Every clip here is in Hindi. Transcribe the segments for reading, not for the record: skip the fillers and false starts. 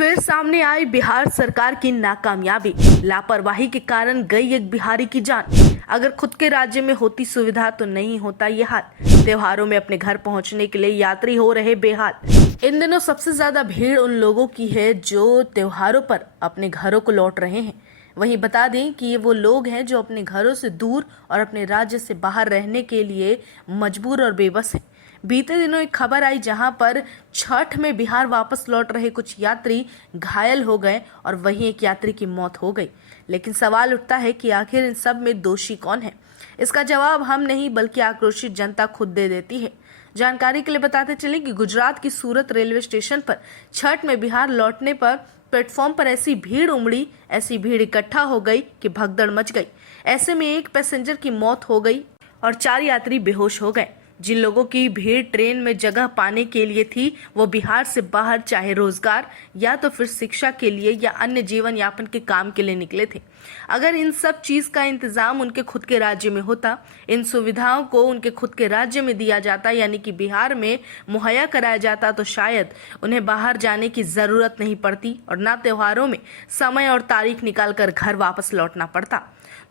फिर सामने आई बिहार सरकार की नाकामयाबी। लापरवाही के कारण गई एक बिहारी की जान। अगर खुद के राज्य में होती सुविधा तो नहीं होता ये हाल। त्योहारों में अपने घर पहुंचने के लिए यात्री हो रहे बेहाल। इन दिनों सबसे ज्यादा भीड़ उन लोगों की है जो त्योहारों पर अपने घरों को लौट रहे हैं। वहीं बता दें कि ये वो लोग हैं जो अपने घरों से दूर और अपने राज्य से बाहर रहने के लिए मजबूर और बेबस हैं। बीते दिनों एक खबर आई जहां पर छठ में बिहार वापस लौट रहे कुछ यात्री घायल हो गए और वहीं एक यात्री की मौत हो गई। लेकिन सवाल उठता है कि आखिर इन सब में दोषी कौन है। इसका जवाब हम नहीं बल्कि आक्रोशित जनता खुद दे देती है। जानकारी के लिए बताते चले कि गुजरात की सूरत रेलवे स्टेशन पर छठ में बिहार लौटने पर प्लेटफॉर्म पर ऐसी भीड़ इकट्ठा हो गई कि भगदड़ मच गई। ऐसे में एक पैसेंजर की मौत हो गई और 4 यात्री बेहोश हो गए। जिन लोगों की भीड़ ट्रेन में जगह पाने के लिए थी वो बिहार से बाहर चाहे रोजगार या तो फिर शिक्षा के लिए या अन्य जीवन यापन के काम के लिए निकले थे। अगर इन सब चीज का इंतजाम उनके खुद के राज्य में होता, इन सुविधाओं को उनके खुद के राज्य में दिया जाता, यानी कि बिहार में मुहैया कराया जाता, तो शायद उन्हें बाहर जाने की जरूरत नहीं पड़ती और ना त्योहारों में समय और तारीख निकालकर घर वापस लौटना पड़ता।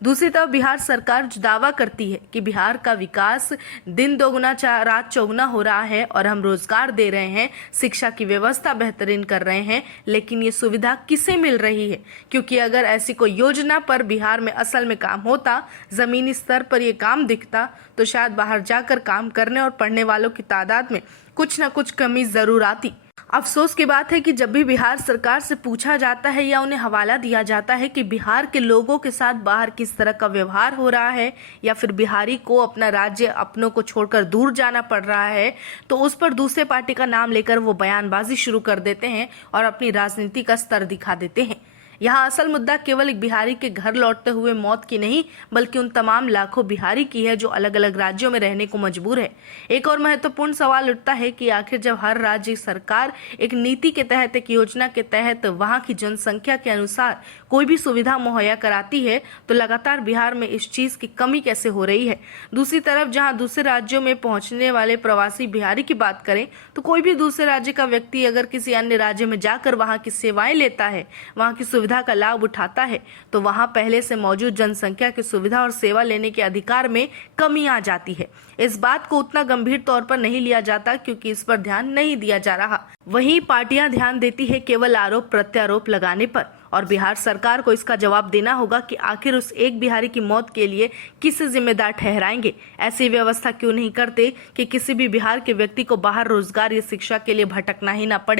दूसरी तरफ बिहार सरकार जो दावा करती है कि बिहार का विकास दिन दोगुना रात चौगुना हो रहा है और हम रोजगार दे रहे हैं, शिक्षा की व्यवस्था बेहतरीन कर रहे हैं, लेकिन ये सुविधा किसे मिल रही है? क्योंकि अगर ऐसी कोई योजना पर बिहार में असल में काम होता, जमीनी स्तर पर ये काम दिखता, तो शायद बाहर जाकर काम करने और पढ़ने वालों की तादाद में कुछ न कुछ कमी जरूर आती। अफसोस की बात है कि जब भी बिहार सरकार से पूछा जाता है या उन्हें हवाला दिया जाता है कि बिहार के लोगों के साथ बाहर किस तरह का व्यवहार हो रहा है या फिर बिहारी को अपना राज्य अपनों को छोड़कर दूर जाना पड़ रहा है, तो उस पर दूसरे पार्टी का नाम लेकर वो बयानबाजी शुरू कर देते हैं और अपनी राजनीति का स्तर दिखा देते हैं। यहाँ असल मुद्दा केवल एक बिहारी के घर लौटते हुए मौत की नहीं बल्कि उन तमाम लाखों बिहारी की है जो अलग अलग राज्यों में रहने को मजबूर है। एक और महत्वपूर्ण सवाल उठता है कि आखिर जब हर राज्य सरकार एक नीति के तहत, एक योजना के तहत वहाँ की जनसंख्या के अनुसार कोई भी सुविधा मुहैया कराती है, तो लगातार बिहार में इस चीज की कमी कैसे हो रही है। दूसरी तरफ जहाँ दूसरे राज्यों में पहुंचने वाले प्रवासी बिहारी की बात करें तो कोई भी दूसरे राज्य का व्यक्ति अगर किसी अन्य राज्य में जाकर वहाँ की सेवाएं लेता है, वहाँ की सुविधा का लाभ उठाता है, तो वहां पहले से मौजूद जनसंख्या की सुविधा और सेवा लेने के अधिकार में कमी आ जाती है। इस बात को उतना गंभीर तौर पर नहीं लिया जाता क्योंकि इस पर ध्यान नहीं दिया जा रहा। वहीं पार्टियां ध्यान देती है केवल आरोप प्रत्यारोप लगाने पर, और बिहार सरकार को इसका जवाब देना होगा कि आखिर उस एक बिहारी की मौत के लिए किसे जिम्मेदार ठहराएंगे। ऐसी व्यवस्था क्यों नहीं करते कि किसी भी बिहार के व्यक्ति को बाहर रोजगार या शिक्षा के लिए भटकना ही ना पड़े।